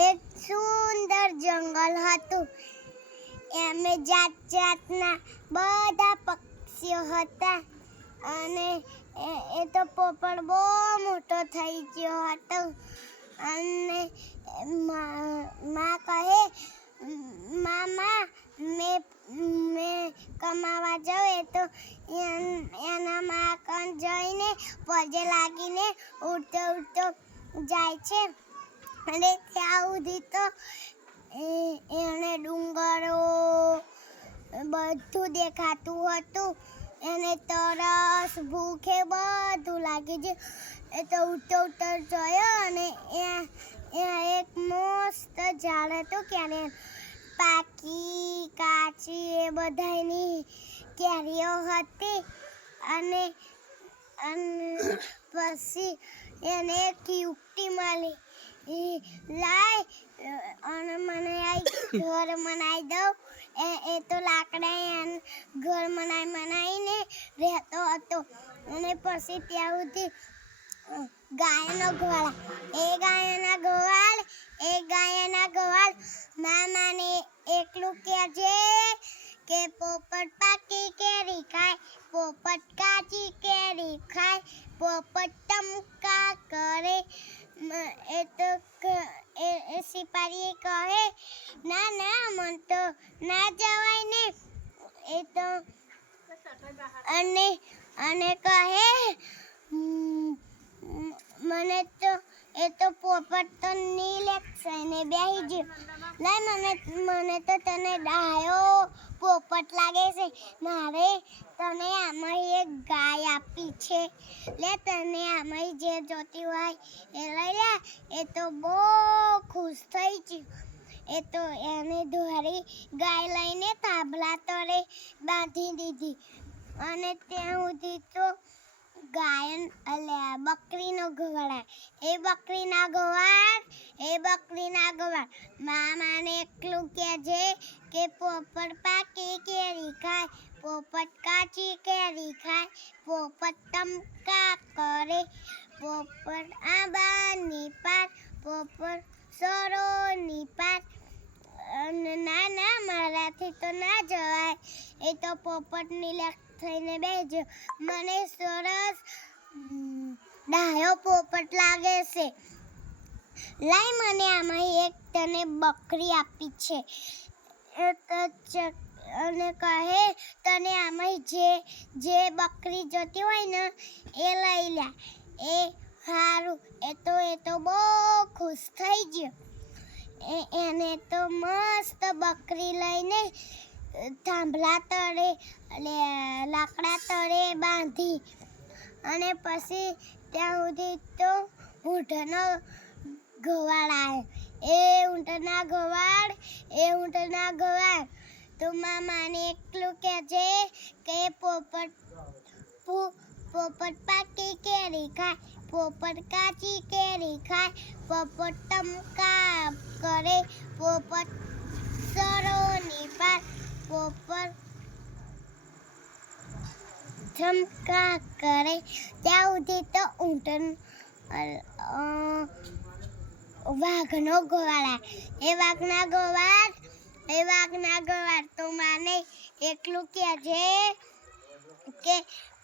એક સુંદર જંગલ હતું. એમાં જાત જાતના બધા પક્ષીઓ હતા અને એ તો પોપટ બહુ મોટો થઈ ગયો હતો અને માં કહે, મામા મેં કમાવા જાઉં તો એના માં કન જઈને પગે લાગીને ઉડતો ઉડતો જાય છે અને ત્યાં સુધી તો એને ડુંગરો બધું દેખાતું હતું. એને તરસ ભૂખે બધું લાગી ગયું. એ તો ઉડતો ઉડતો જોયો અને ત્યાં એક મસ્ત ઝાડ હતું. ક્યારે પાકી કાચી એ બધાની કેરીઓ હતી અને પછી એને એક યુક્તિ મળી, લાય અને મને ઘર બનાવી દઉં. એ તો લાકડા ઘર બનાવીને રહેતો હતો અને પછી ત્યાં સુધી ગાયના ગવાળ મામાને એકલું કહેજે કે પોપટ પાકી કેરી ખાય, પોપટ કાચી કેરી ખાય, પોપટ ટમકા કરે. એ સિપારી કહે, ના ના મન તો ના જવાય ને. એ તો અને કહે, મને તો એ તો પોપટ તો નીલેક્ષને બેહી ગયો. લાય મને તો તને ડાયો પોપટ લાગે છે. મારે તને આમાં એક ગાય આપી છે. લે તને આમાં જે જોતી હોય એ લઈ લે. એ તો બહુ ખુશ થઈ ગયું. એ તો એને દોરી ગાય લઈને થાંભલા તળે બાંધી દીધી અને ત્યાં સુધી તો બકરીનો ગવાળ મામાને એકલું કહેજે કે પોપટ પાકી કેરી ખાય, પોપટ કાચી કેરી ખાય, પોપટ ટમકા કરે, પોપટ આંબાની પાર, પોપટ સરોની પાર. ના ના મારાથી તો ના જવાય. એ તો પોપટ નીલક થઈને બેસજો. મને સરસ ડાયો પોપટ લાગે છે. લાય મને આમાં એક તને બકરી આપી છે. અને કહે, તને આમાં જે બકરી જોતી હોય ને એ લઈ લે. એ સારું. એ તો બહુ ખુશ થઈ ગયો. એને તો મસ્ત બકરી લઈને થાંભલા તળે લાકડા તળે બાંધી અને પછી ત્યાં સુધી તો ઊંટનો ગવાળ આવ્યો. એ ઊંટના ગવાળ તો મામાને એકલું કહેજે કે પોપટ પાકી કેરી ખાય, પોપટ કાચી કેરી ખાય, પોપટ ટમકા કરે, પોપટ સરોની પાર, પોપટ ટમકા કરે. ત્યાં સુધી તો વાઘનો ગવાળ એ વાઘના ગવાળ તો માને એકલું કહેજે કે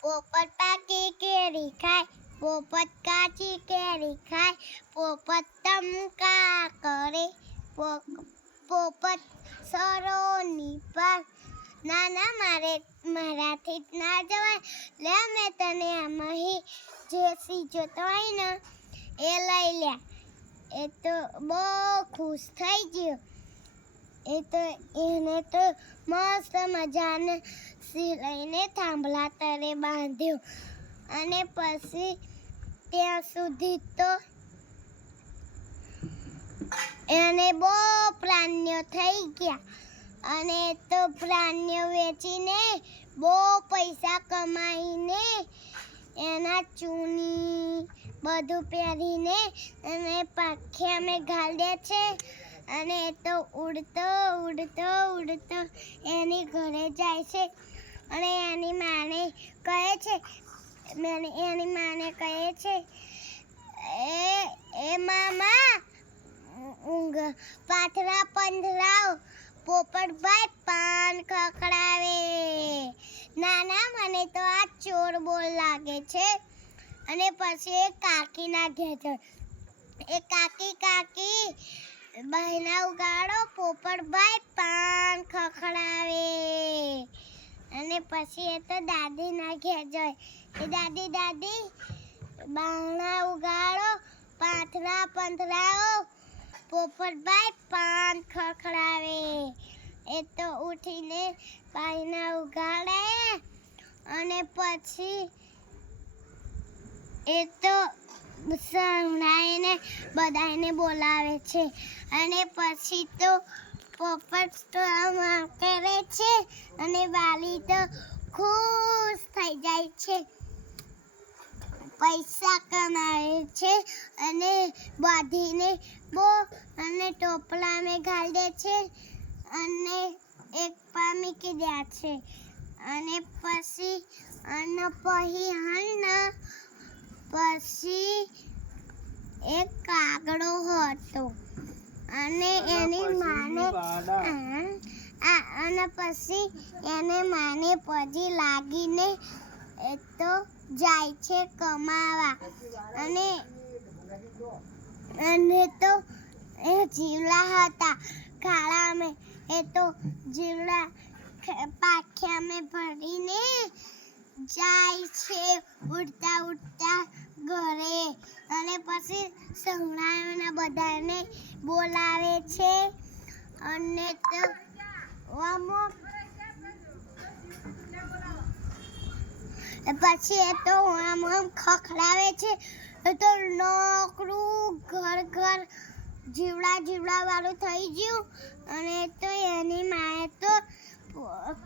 પોપટ પાકી કેરી ખાય, પોપટ કાચી કેરી ખાય, પોપટ ટમકા કરે, પોપટ સરોની પાર. ના ના મારાથી ના જવાય. લે મેં તને આમાં જે જોતો હોય ને એ લઈ લે. એ તો બહુ ખુશ થઈ ગયો. એને તો મસ્ત મજાને લઈને થાંભલા તળે બાંધ્યો અને પછી ત્યાં સુધી તો એને બહુ પ્રાણીઓ થઈ ગયા અને તો પ્રાણીઓ વેચીને બહુ પૈસા કમાઈને એના ચૂની બધું પહેરીને અને પાંખિયામાં ઘાલે છે અને એ તો ઉડતો એની ઘરે જાય છે અને એની માને કહે છે એ મામા ઊંઘ પાથરા પંથરાવ પોપટભાઈ પાન ખખડાવે. નાના મને તો આ ચોર બોલ લાગે છે. અને પછી એ કાકીના ઘેર જાય. એ કાકી બહેના ઉગાડો પોપટભાઈ પાન ખખડાવે. અને પછી એ તો દાદીના ઘેર જાય. એ દાદી બહેના ઉગાડો પાથરા પંથરાઓ પોપટભાઈ પાન ખખડાવે. એ તો ઉઠીને બહેના ઉગાડે અને પછી એ તો સંભળાઈને બધાને બોલાવે છે. અને પછી તો પોપટ તો આમ કરે છે અને વાલી તો ખુશ થઈ જાય છે. પૈસા કમાવે છે અને બાંધીને અને ટોપલામાં ઘાલી દે છે અને એક પા મૂકી દે છે. અને પછી એક કાગડો હતો અને એની માને અને પછી એને માને પછી લાગીને એ તો જાય છે કમાવા. અને તો એ જીવડા હતા ખાડામાં. એ તો જીવડા પાખ્યામાં ભરીને જાય છે ઉડતા ઘરે. અને પછી સંભળાવીને બધાને બોલાવે છે. અને તો પછી એ તો આમ ખખડાવે છે. એ તો નોકરું ઘર જીવડા વાળું થઈ ગયું. અને તો એની માએ તો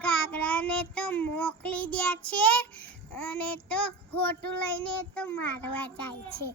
કાગડાને તો મોકલી દે છે અને તો હોટું લઈને તો મારવા જાય છે.